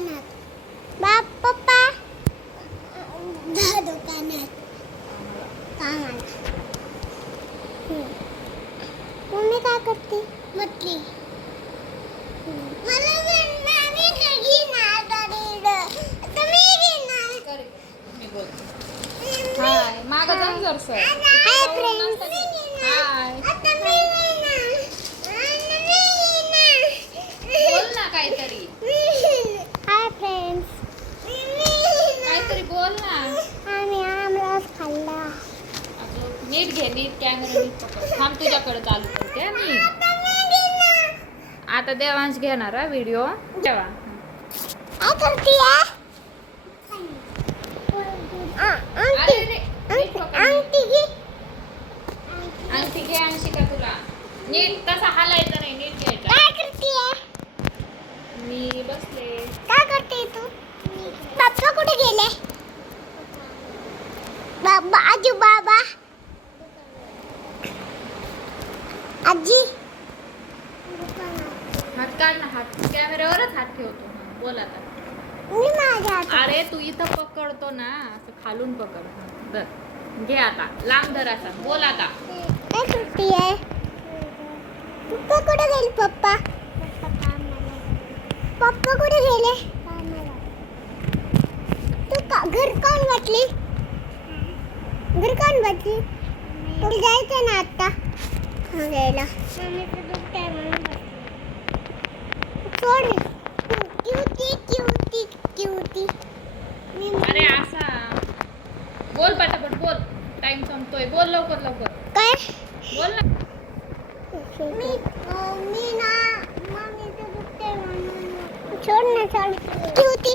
दुकानात. बाप पप्पा दुकानात कामाला. मम्मी काय करते? म्हटली मला मी कधी ना तुम्ही घेणार. मी बोलते. हाय मागं जा ना जरासं. Hi friends. हाय आता मी बोल ना काहीतरी. Hi friends. काहीतरी बोल ना. आम्ही आमरस खाल्ला. अगं नीट घे, नीट कॅमेरा नीट पकड. थांब तुझ्याकडे चालू करते हा मी. आता देवांश घेणार हा व्हिडिओ. तेव्हा काय करतीये? अरे रे, नीट पकड. आंटी घे. अंगठी घे अंशिका तुला. नीट तसा हालायचं नाही, नीट घ्यायचा. काय करतीये? मी बसले. काय करते तू? पप्पा कुठे गेले? बाबा आजू बाबा आजी हात काढ ना, हात कॅमेऱ्यावरच हात ठेवतो. बोल आता. मी माझ्या अरे तू इथं पकडतो ना, असं खालून पकड. धर घे आता, लांब धर असा. बोल आता. काय करतीये? पप्पा कुठे गेले? पप्पा पप्पा कुठे गेले? तू का घर कोण वाटली? घर कोण वाटली? तुला जायचं ना आता घ्यायला. सोड क्यूटी क्यूटी क्यूटी. अरे असा बोल पटापट बोल. टाइम संपतोय. बोल लवकर लवकर. काय बोल ना. मी ना मम्मीचं दुखतंय म्हणून. सोड ना सोड क्यूटी.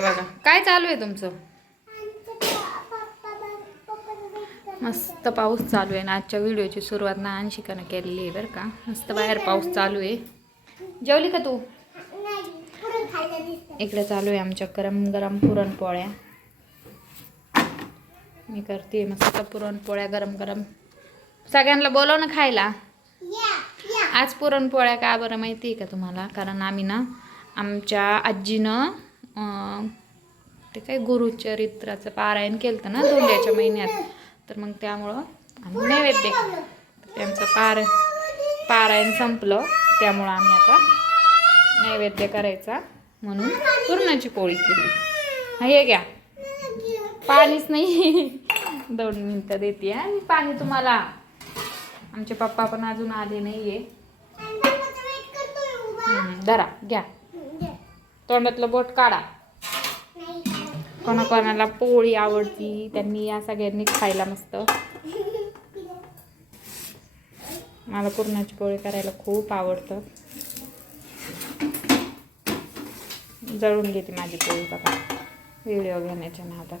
बघा काय चालू आहे तुमचं. मस्त पाऊस चालू आहे ना. आजच्या व्हिडिओची सुरुवात ना अंशिकानं केलेली आहे बरं का. मस्त बाहेर पाऊस चालू आहे. जेवली का तू? इकडे चालू आहे आमच्या गरम गरम पुरणपोळ्या. मी करते मस्त पुरणपोळ्या गरम गरम. सगळ्यांना बोलव ना खायला. आज पुरणपोळ्या का बरं माहिती आहे का तुम्हाला? कारण आम्ही ना आमच्या आजीनं ते काय गुरुचरित्राचं पारायण केलं होतं ना धोंड्याच्या महिन्यात. तर मग त्यामुळं आम्ही नैवेद्य त्यांचं पारायण संपलं. त्यामुळं आम्ही आता नैवेद्य करायचा म्हणून पुरणाची पोळी केली. हे घ्या. पाणीच नाही. 2 मिनटं देते आणि पाणी तुम्हाला. आमचे पप्पा पण अजून आले नाहीये. धरा घ्या. तोंडातलं बोट काढा. कोणाकोणाला पोळी आवडती त्यांनी या सगळ्यांनी खायला मस्त. मला पुरणाची पोळी करायला खूप आवडतं. जळून घेते माझी पोळी बघा व्हिडिओ घेण्याच्या नादात.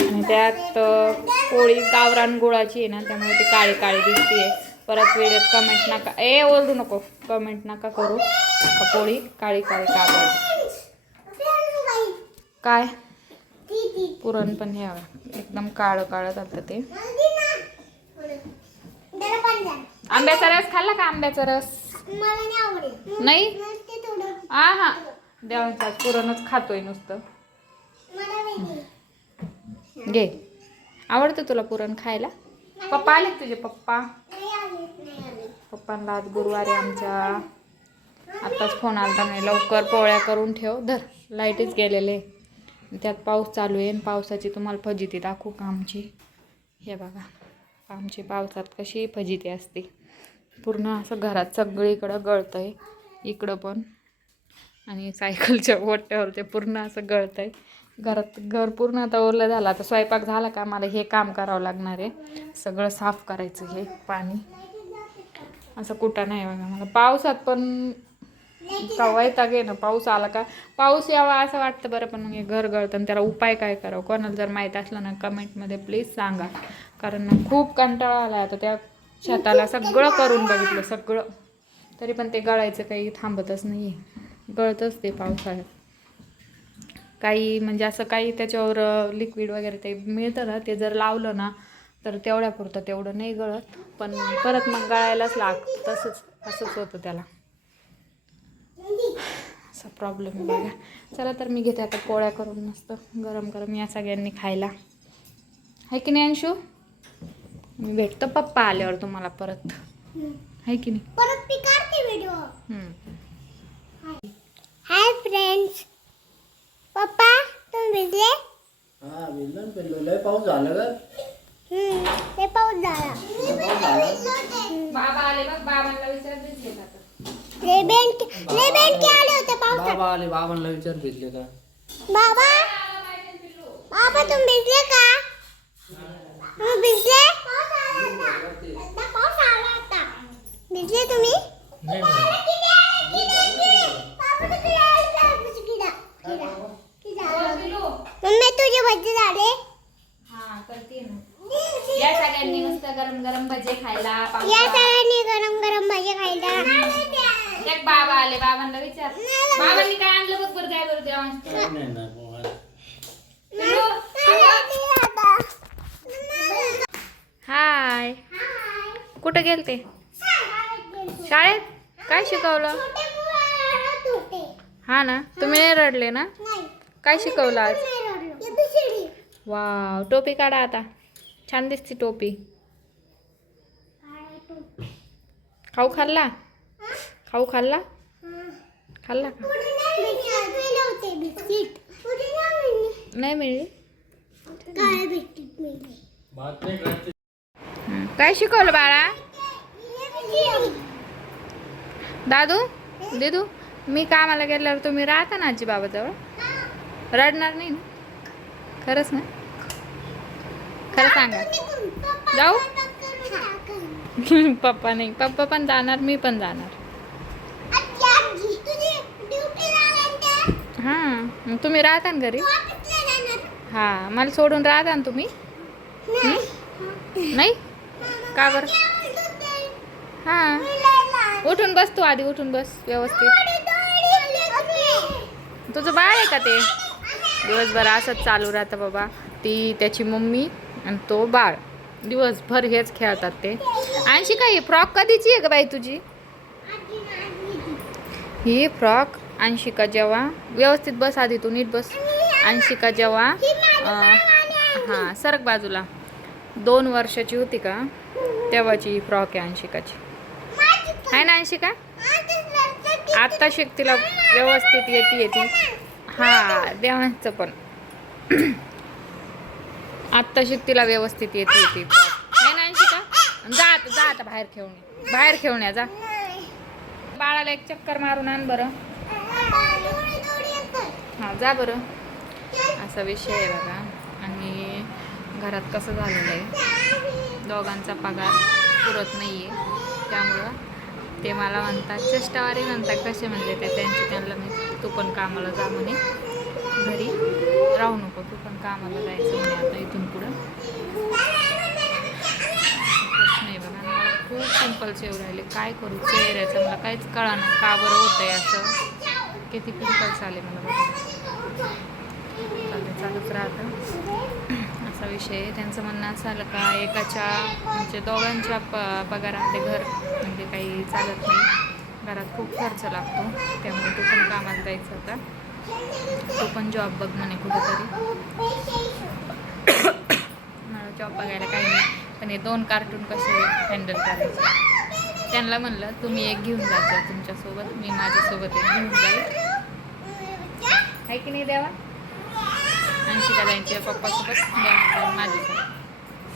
आणि त्यात पोळी गावरान गुळाची आहे ना, त्यामुळे ती काळी काळी दिसते. परत व्हिडिओत कमेंट नका ओरडू नको. कमेंट नका करू का पोळी काळी काळी का काय. पुरण पण हे एकदम काळं काळं झालं ते. आंब्याचा रस खाल्ला का? आंब्याचा रस नाही. हा देवांचा पुरणच खातोय नुसतं. घे. आवडतं तुला पुरण खायला? पप्पा आले तुझे पप्पा? पप्पांना आज गुरुवारी आमच्या आत्ताच फोन आला नाही लवकर पोळ्या करून ठेव. धर लाईटच गेलेले. त्यात पाऊस चालू आहे. पावसाची तुम्हाला फजिती दाखवू का आमची? हे बघा आमची पावसात कशी फजिती असते. पूर्ण असं घरात सगळीकडं गळतं आहे. इकडं पण आणि सायकलच्या ओट्यावर ते पूर्ण असं गळतं आहे. घरात घर पूर्ण आता ओरलं झालं. आता स्वयंपाक झाला का मला हे काम करावं लागणार आहे. सगळं साफ करायचं. हे पाणी असं कुठं नाही बघा. मला पावसात पण वैताग आहे ना. पाऊस आला का पाऊस यावा असं वाटतं बरं. पण मग हे घर गळतं आणि त्याला उपाय काय करावं कोणाला जर माहीत असलं ना कमेंटमध्ये प्लीज सांगा. कारण ना खूप कंटाळा आला. आता त्या शेताला सगळं करून बघितलं सगळं तरी पण ते गळायचं काही थांबतच नाही आहे. गळतंच ते पावसाळ्यात. काही म्हणजे असं काही त्याच्यावर लिक्विड वगैरे ते मिळतं ना ते जर लावलं ना तर तेवढ्यापुरतं तेवढं नाही गळत, पण परत मग गळायलाच तसंच असंच होतं त्याला, असा प्रॉब्लेम आहे बघा. चला तर मी घेते आता पोळ्या करून मस्त गरम गरम या सगळ्यांनी खायला, आहे की नाही अंशू? मी भेटतो पप्पा आल्यावर तुम्हाला परत, आहे की नाही? परत मी काढते व्हिडिओ. Hi friends. पप्पा तुम्ही भिजले? हा भिजलो लय पाऊस झाला का? ते पाऊस झाला. बाबा आले बघ, बाबांना विचार भिजले का तर. लेबेंट आले होते पावसात. बाबा आले, बाबांना विचार भिजले का? बाबा बाबा तुम्ही भिजले का? तुम्ही भिजले? पाऊस आला होता. भिजले तुम्ही? नाही मम्मी तुझे भजी झाले? हा करते ना. या सगळ्यांनी मस्त गरम गरम भजे खायला. या सगळ्यांनी गरम गरम भजी खायला. देख बाबा आले, बाबांना विचार. बाबांनी काय आणलं बघ बरं, काय बरं तेव्हा. हाय, कुठं गेलते? शाळेत काय शिकवलं? हा ना, तुम्ही नाही रडले ना? काय शिकवलं आज? वाव, टोपी काढा आता, छान दिसती टोपी. खाऊ खाल्ला? खाऊ खाल्ला? खाल्ला का? नाही मिळली. काय शिकवलं बाळा? दादू दिदू, मी कामाला गेल्यावर तुम्ही राहता ना आजी बाबाजवळ? रडणार नाही ना? खरंच ना? खरं सांगा. जाऊ? पप्पा नाही, पप्पा पण जाणार, मी पण जाणार. हां, मग तुम्ही राहता ना घरी? हां, मला सोडून राहता ना तुम्ही? नाही का बरं? हां, उठून बस तू आधी, उठून बस व्यवस्थित. तुझं बाळ आहे का ते? दिवसभर असंच चालू राहतं बाबा. ती त्याची मम्मी आणि तो बाळ दिवसभर हेच खेळतात ते. आणशी का ही फ्रॉक कधीची आहे ग बाई तुझी? ही फ्रॉक अंशिका जेव्हा, व्यवस्थित बस आधी तू, नीट बस. अंशिका जेव्हा हां सरक बाजूला 2 वर्षाची होती का तेव्हाची ही फ्रॉक आहे अंशिकाची, आहे ना अंशिका? आत्ता शिक तिला व्यवस्थित येते ती. हां देवांचं पण आत्ता शिक तिला व्यवस्थित येते ती फ्रॉक, आहे ना अंशिका? जा आता बाहेर खेळून या जा. बाळाला एक चक्कर मारून आण बरं. हां जा बरं. असा विषय आहे बघा. आणि घरात कसं झालेलं आहे, दोघांचा पगार पुरत नाही आहे, त्यामुळं ते मला म्हणतात, चेष्टावारी म्हणतात कसे म्हणजे ते त्यांना मी, तू पण कामाला जा म्हणे, घरी राहू नको, तू पण कामाला जायचं म्हणे आता इथून पुढं. प्रश्न आहे बघा. मला खूप पिंपल्स येऊ राहिले, काय करू चेहऱ्याचं मला काहीच कळणार का बरं होतं आहे असं. किती पिंपल्स आले मला बघा. चालूच राहतं असा विषय आहे. त्यांचं म्हणणं असं आलं का एकाच्या म्हणजे दोघांच्या पगारामध्ये घर म्हणजे काही चालत नाही, घरात खूप खर्च लागतो, त्यामुळे तू पण कामाला जायचं होता, तू पण जॉब बघ म्हणे कुठेतरी. मला जॉब बघायला काही नाही, पण हे 2 कार्टून कसे हँडल करायचे. त्यांना म्हणलं तुम्ही एक घेऊन जायचं तुमच्यासोबत, मी माझ्यासोबत एक घेऊन जाईल, आहे की नाही देवा? अंशिका जायची पप्पासोबत, माझ्यासोबत.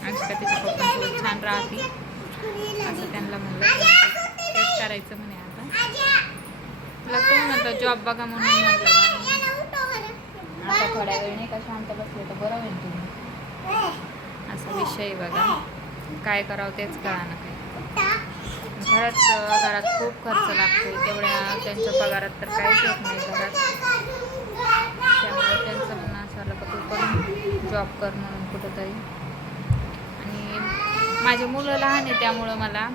अंशिका तिच्या पप्पांसोबत छान राहते असं त्यांना म्हणलं. तेच करायचं म्हणे आता. तुला तुम्ही म्हणतो जॉब बघा म्हणून म्हटलं, आता थोड्या वेळ नाही का शांत बसले तर बरं होईल तुम्ही. असा विषय आहे बघा. काय करावं तेच कळा ना. काय घरात खूप खर्च लागतो, तेवढ्या त्यांच्या पगारात तर काहीच होत नाही घरात, त्यामुळे त्यांचं म्हणणं असं आलं का तू पण जॉब कर म्हणून कुठंतरी. आणि माझे मुलं लहान आहे त्यामुळं मला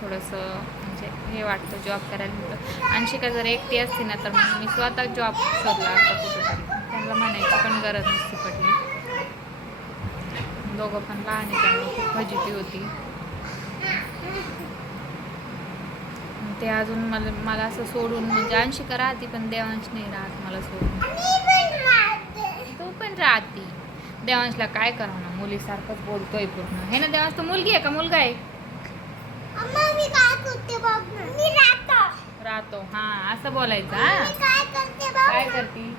थोडंसं म्हणजे हे वाटतं जॉब करायला. म्हटलं अंशिका जर एकटी असती ना तर मग मी स्वतः जॉब शोधला असता कुठंतरी, त्यांना म्हणायची पण गरज नसती पडली. दोघं पण लहान आहे त्यामुळे खूप फजिती होती. ते अजून मला असं सोडून म्हणजे अंशिका राहते पण देवांश नाही राहत मला सोडून. तू पण राहती. देवांशला काय करावं ना, मुलीसारखंच बोलतोय पूर्ण. हे ना देवांश, तू मुलगी आहे का मुलगा आहे? राहतो. हा असं बोलायचं. काय करती?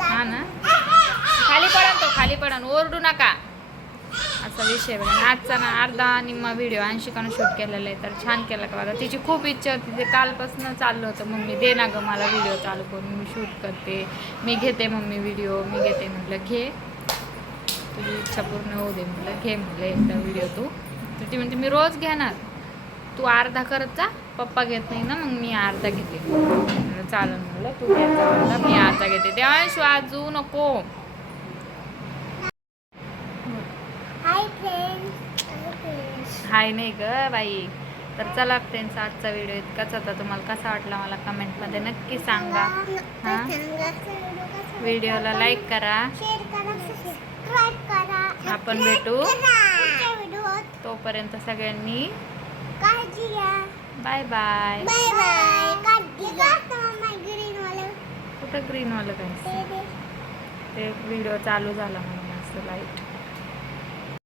हा ना, खाली पडन ओरडू नका असा विषय बघा. आजचा ना अर्धा निम्मा व्हिडिओ अंशिकानं शूट केलेला आहे. तर छान केला का बघा. तिची खूप इच्छा होती, ते कालपासून चाललं होतं, मम्मी दे ना गं मला व्हिडिओ चालू करून, मी शूट करते, मी घेते मम्मी व्हिडिओ, मी घेते. म्हटलं घे, तुझी इच्छा पूर्ण होऊ दे. म्हटलं घे, म्हटलं एकदा व्हिडिओ तू. तर ती म्हणते मी रोज घेणार, तू अर्धा करत जा, पप्पा घेत नाही ना मग मी अर्धा घेते. चालेल म्हटलं, तू घेत जा, मी अर्धा घेते. देवांश वाजू नको. हाय नाही ग बाई. तर चला फ्रेंड्स, आजचा व्हिडिओ इतकाच होता. तुम्हाला कसा वाटला मला कमेंटमध्ये नक्की सांगा. हां, व्हिडिओला लाईक करा, आपण भेटू तोपर्यंत सगळ्यांनी काळजी घ्या. Bye bye. Bye bye. कुठं ग्रीनवालं काय? ते व्हिडिओ चालू झाला म्हणून असं लाईट.